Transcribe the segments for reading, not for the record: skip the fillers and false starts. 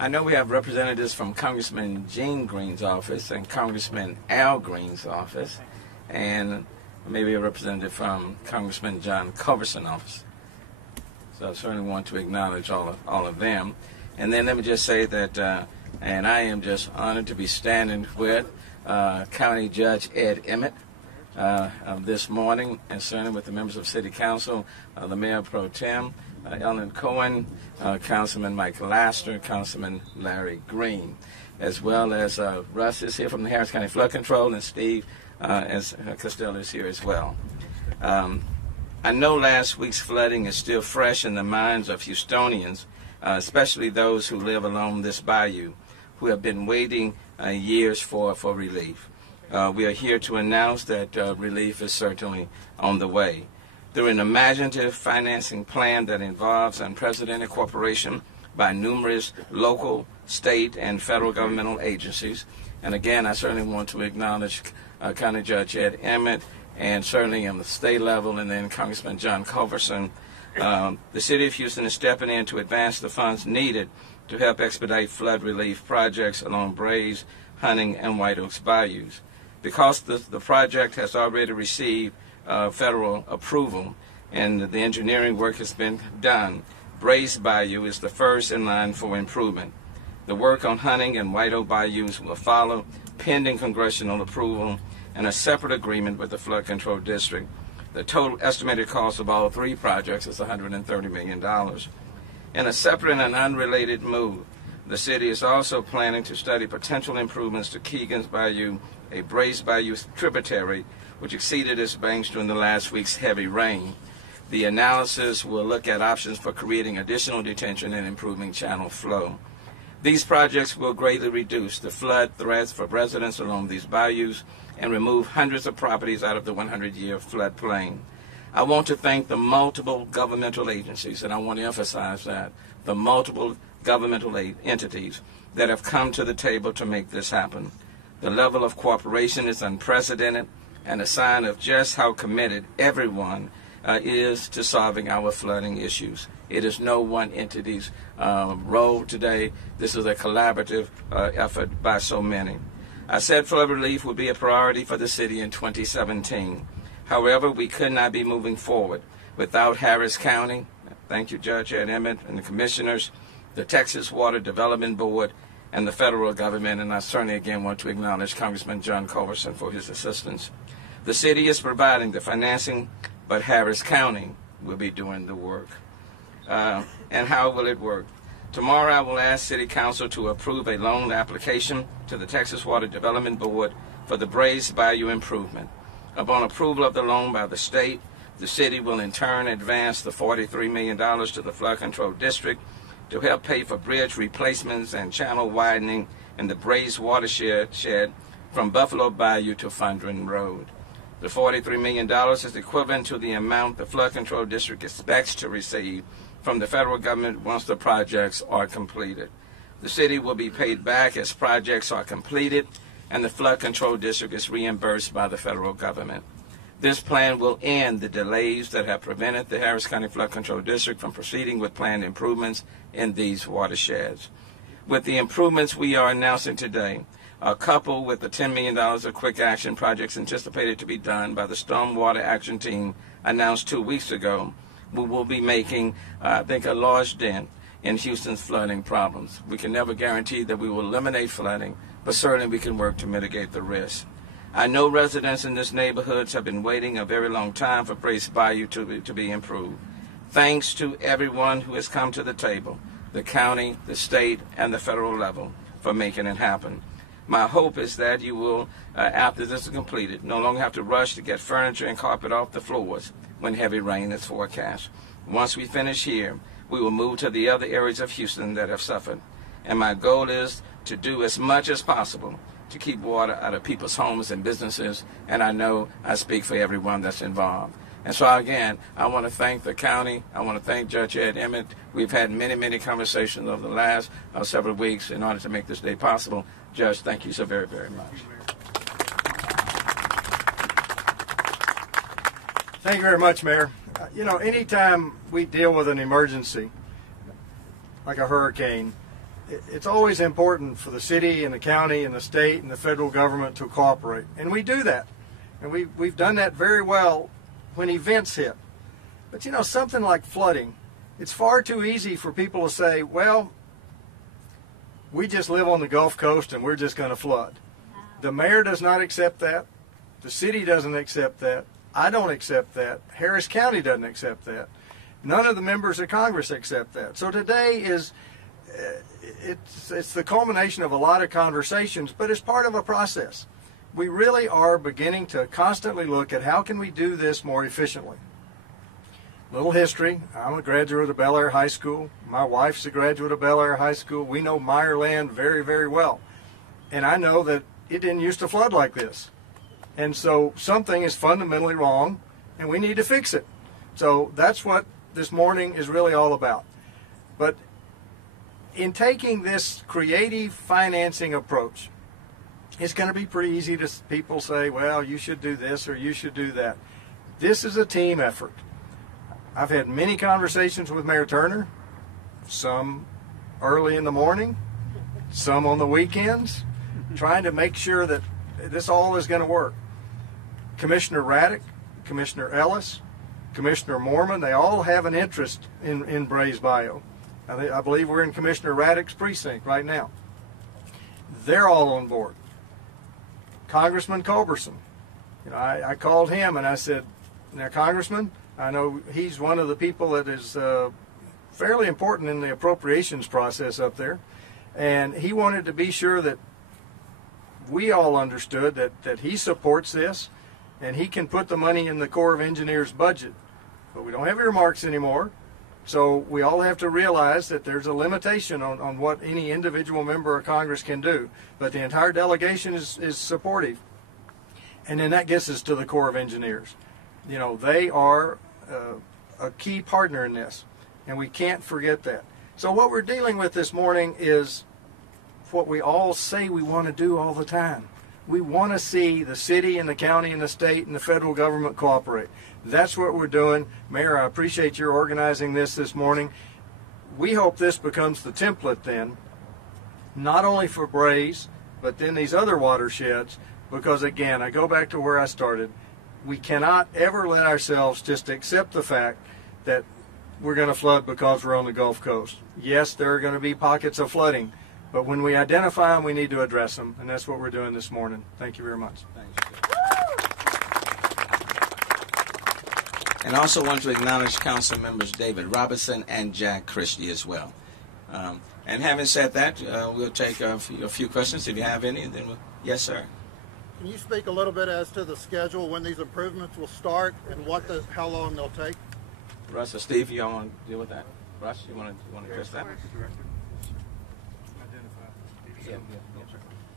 I know we have representatives from Congressman Gene Green's office and Congressman Al Green's office, and maybe a representative from Congressman John Culverson's office. So I certainly want to acknowledge all of them. And then let me just say that, and I am just honored to be standing with County Judge Ed Emmett this morning, and certainly with the members of City Council, the Mayor Pro Tem, Ellen Cohen, Councilman Mike Laster, Councilman Larry Green, as well as Russ is here from the Harris County Flood Control, and Steve Costello is here as well. I know last week's flooding is still fresh in the minds of Houstonians, especially those who live along this bayou, who have been waiting years for relief. We are here to announce that relief is certainly on the way. Through an imaginative financing plan that involves unprecedented cooperation by numerous local, state, and federal governmental agencies. And again, I certainly want to acknowledge County Judge Ed Emmett, and certainly on the state level, and then Congressman John Culverson. The City of Houston is stepping in to advance the funds needed to help expedite flood relief projects along Brays, Hunting, and White Oaks bayous. Because the project has already received federal approval and the engineering work has been done, Brays Bayou is the first in line for improvement. The work on Hunting and White Oak bayous will follow pending congressional approval and a separate agreement with the Flood Control District. The total estimated cost of all three projects is $130 million. In a separate and unrelated move, the city is also planning to study potential improvements to Keegan's Bayou, a Brays Bayou tributary which exceeded its banks during the last week's heavy rain. The analysis will look at options for creating additional detention and improving channel flow. These projects will greatly reduce the flood threats for residents along these bayous and remove hundreds of properties out of the 100-year floodplain. I want to thank the multiple governmental agencies, and I want to emphasize that, the multiple governmental entities that have come to the table to make this happen. The level of cooperation is unprecedented and a sign of just how committed everyone is to solving our flooding issues. It is no one entity's role today. This is a collaborative effort by so many. I said flood relief would be a priority for the city in 2017. However, we could not be moving forward without Harris County, thank you Judge Ed Emmett and the commissioners, the Texas Water Development Board, and the federal government, and I certainly again want to acknowledge Congressman John Culverson for his assistance. The city is providing the financing, but Harris County will be doing the work. And how will it work? Tomorrow I will ask City Council to approve a loan application to the Texas Water Development Board for the Brays Bayou improvement. Upon approval of the loan by the state, the city will in turn advance the $43 million to the Flood Control District to help pay for bridge replacements and channel widening in the Brays watershed from Buffalo Bayou to Fondren Road. The $43 million is equivalent to the amount the Flood Control District expects to receive from the federal government once the projects are completed. The city will be paid back as projects are completed, and the Flood Control District is reimbursed by the federal government. This plan will end the delays that have prevented the Harris County Flood Control District from proceeding with planned improvements in these watersheds. With the improvements we are announcing today, coupled with the $10 million of quick action projects anticipated to be done by the Stormwater Action Team announced 2 weeks ago, we will be making, I think, a large dent in Houston's flooding problems. We can never guarantee that we will eliminate flooding, but certainly we can work to mitigate the risk. I know residents in this neighborhoods have been waiting a very long time for Brays Bayou to be improved. Thanks to everyone who has come to the table, the county, the state, and the federal level, for making it happen. My hope is that you will, after this is completed, no longer have to rush to get furniture and carpet off the floors when heavy rain is forecast. Once we finish here, we will move to the other areas of Houston that have suffered. And my goal is to do as much as possible to keep water out of people's homes and businesses, and I know I speak for everyone that's involved. And so again, I want to thank the county. I want to thank Judge Ed Emmett. We've had many conversations over the last several weeks in order to make this day possible. Judge, thank you so very much. Thank you very much, Mayor. You know, anytime we deal with an emergency, like a hurricane, it's always important for the city and the county and the state and the federal government to cooperate. And we do that. And we've done that very well when events hit. But you know, something like flooding, it's far too easy for people to say, well, we just live on the Gulf Coast and we're just going to flood. The mayor does not accept that. The city doesn't accept that. I don't accept that. Harris County doesn't accept that. None of the members of Congress accept that. So today is, it's the culmination of a lot of conversations, but it's part of a process. We really are beginning to constantly look at how can we do this more efficiently. Little history. I'm a graduate of Bel Air High School. My wife's a graduate of Bel Air High School. We know Meyerland very, very well. And I know that it didn't used to flood like this. And so something is fundamentally wrong, and we need to fix it. So that's what this morning is really all about. But in taking this creative financing approach, it's going to be pretty easy to people say, well, you should do this or you should do that. This is a team effort. I've had many conversations with Mayor Turner, some early in the morning, some on the weekends, trying to make sure that this all is going to work. Commissioner Raddick, Commissioner Ellis, Commissioner Mormon, they all have an interest in Bray's Bayou. I believe we're in Commissioner Raddick's precinct right now. They're all on board. Congressman Culberson, you know, I called him and I said, now Congressman, I know he's one of the people that is fairly important in the appropriations process up there, and he wanted to be sure that we all understood that he supports this and he can put the money in the Corps of Engineers budget. But we don't have earmarks anymore, so we all have to realize that there's a limitation on what any individual member of Congress can do. But the entire delegation is supportive. And then that gets us to the Corps of Engineers. You know, they are a key partner in this, and we can't forget that. So what we're dealing with this morning is what we all say we want to do all the time. We want to see the city and the county and the state and the federal government cooperate. That's what we're doing. Mayor, I appreciate your organizing this morning. We hope this becomes the template then, not only for Bray's, but then these other watersheds, because again, I go back to where I started. We cannot ever let ourselves just accept the fact that we're going to flood because we're on the Gulf Coast. Yes, there are going to be pockets of flooding, but when we identify them, we need to address them, and that's what we're doing this morning. Thank you very much. Thanks. And I also want to acknowledge Council members David Robinson and Jack Christie as well. And having said that, we'll take a few questions if you have any. And then yes, sir. Can you speak a little bit as to the schedule, when these improvements will start, and how long they'll take? Russ or Steve, you all want to deal with that? Russ, you want to address that?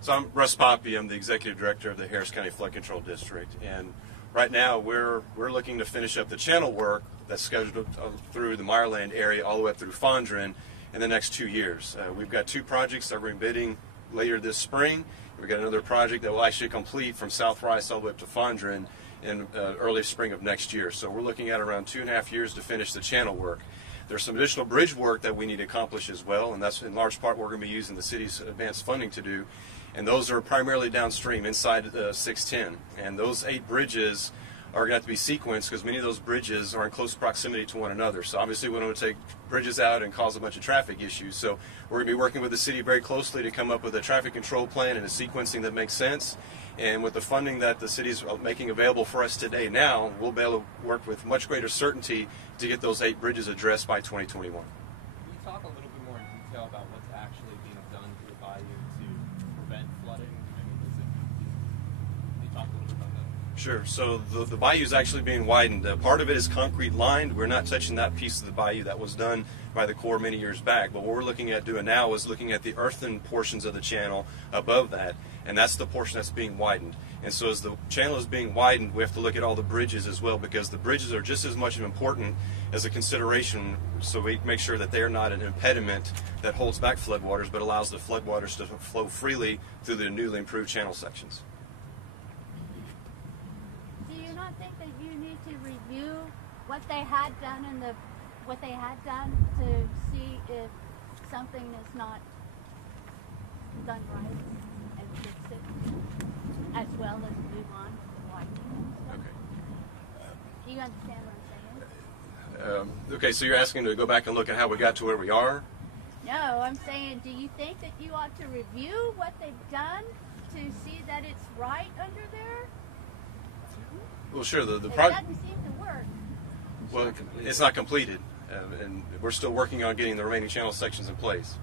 So I'm Russ Poppy. I'm the Executive Director of the Harris County Flood Control District. And right now we're looking to finish up the channel work that's scheduled through the Meyerland area all the way up through Fondren in the next 2 years. We've got 2 projects that we're bidding later this spring. We've got another project that will actually complete from South Rice all the way up to Fondren in early spring of next year. So we're looking at around 2.5 years to finish the channel work. There's some additional bridge work that we need to accomplish as well, and that's in large part what we're going to be using the city's advanced funding to do. And those are primarily downstream inside 610. And those 8 bridges are going to have to be sequenced because many of those bridges are in close proximity to one another. So obviously we don't want to take bridges out and cause a bunch of traffic issues. So we're going to be working with the city very closely to come up with a traffic control plan and a sequencing that makes sense. And with the funding that the city is making available for us today now, we'll be able to work with much greater certainty to get those 8 bridges addressed by 2021. Can you talk a little bit more in detail about what's actually being done to the bayou to prevent flooding? I mean, can you talk a little bit about that? Sure. So the bayou is actually being widened. Part of it is concrete lined. We're not touching that piece of the bayou that was done by the Corps many years back. But what we're looking at doing now is looking at the earthen portions of the channel above that, and that's the portion that's being widened. And so as the channel is being widened, we have to look at all the bridges as well, because the bridges are just as much important as a consideration, so we make sure that they are not an impediment that holds back floodwaters, but allows the floodwaters to flow freely through the newly improved channel sections. Do you not think that you need to review what they had done to see if something is not Okay, so you're asking to go back and look at how we got to where we are? No, I'm saying, do you think that you ought to review what they've done to see that it's right under there? Well, sure. The It project. doesn't seem to work. Well, it's not completed, and we're still working on getting the remaining channel sections in place.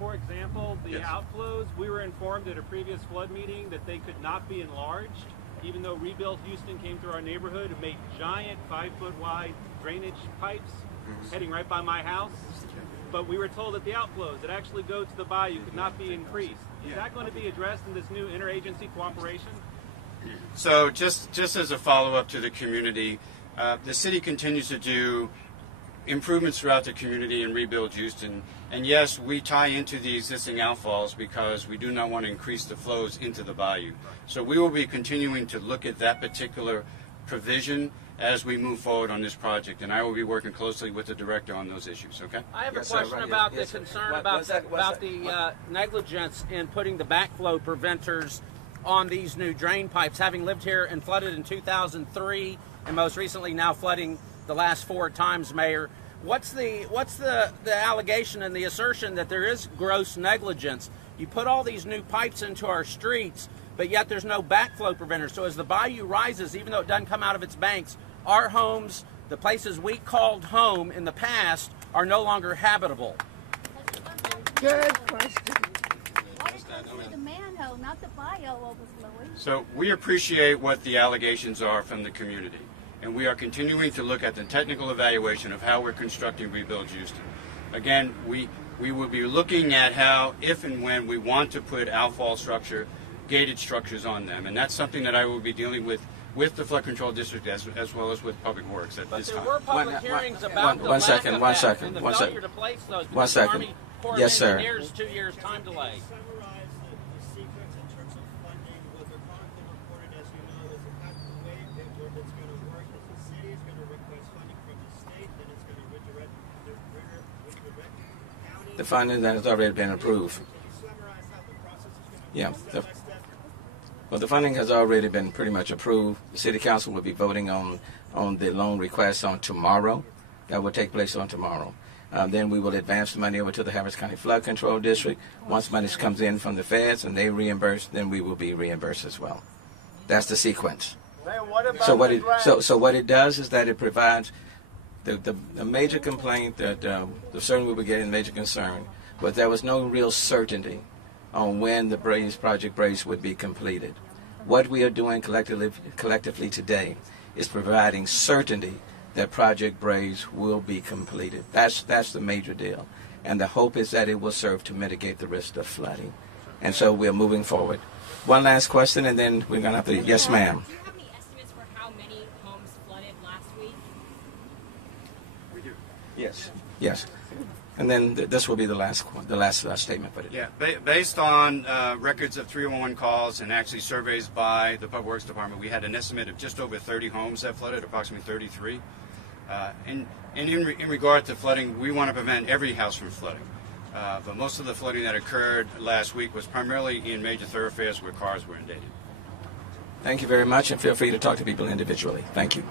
For example, the Yes. outflows, we were informed at a previous flood meeting that they could not be enlarged, even though Rebuild Houston came through our neighborhood and made giant 5-foot wide drainage pipes heading right by my house. But we were told that the outflows that actually go to the bayou could not be increased. Is that going to be addressed in this new interagency cooperation? So just as a follow-up to the community, the city continues to do improvements throughout the community and Rebuild Houston. And yes, we tie into the existing outfalls because we do not want to increase the flows into the bayou. So we will be continuing to look at that particular provision as we move forward on this project, and I will be working closely with the director on those issues, okay? I have Yes, a sir, question right here. about Yes, the sir. concern What- about what's that- what's that? the negligence in putting the backflow preventers on these new drain pipes, having lived here and flooded in 2003 and most recently now flooding the last 4 times, Mayor. What's the allegation and the assertion that there is gross negligence? You put all these new pipes into our streets, but yet there's no backflow preventer. So as the bayou rises, even though it doesn't come out of its banks, our homes, the places we called home in the past, are no longer habitable. Good question. What if it goes to the manhole, not the bio overflowing? So we appreciate what the allegations are from the community, and we are continuing to look at the technical evaluation of how we're constructing Rebuild Houston. Again, we will be looking at how, if and when we want to put outfall structure, gated structures on them, and that's something that I will be dealing with the flood control district as well as with public works at But this there time. were public hearings about the one lack second, of one that second, and the one failure second. to place those. One because the second. Army Corps Yes, of sir. Engineers 2 years time delay. Summarize the sequence in terms of funding. What the chronically reported, as you know, is the way that's going to work is the city is going to request funding from the state, then it's going to redirect county. The funding that has already been approved. Can you summarize how the process is going to Yeah. work step by step? Well, the funding has already been pretty much approved. The City Council will be voting on the loan request on tomorrow. That will take place on tomorrow. Then we will advance the money over to the Harris County Flood Control District. Once money comes in from the feds and they reimburse, then we will be reimbursed as well. That's the sequence. So what it does is that it provides the major complaint that the certainly we were getting major concern, but there was no real certainty on when the Project Brace would be completed. What we are doing collectively today is providing certainty that Project Brace will be completed. That's the major deal. And the hope is that it will serve to mitigate the risk of flooding. And so we're moving forward. One last question, and then we're going to have to... Yes, ma'am. Do you have any estimates for how many homes flooded last week? We do. Yes. Yes. And then this will be the last statement. But Yeah, based on records of 311 calls and actually surveys by the Public Works Department, we had an estimate of just over 30 homes that flooded, approximately 33. And in regard to flooding, we want to prevent every house from flooding. But most of the flooding that occurred last week was primarily in major thoroughfares where cars were inundated. thank you very much, and feel free to talk to people individually. Thank you.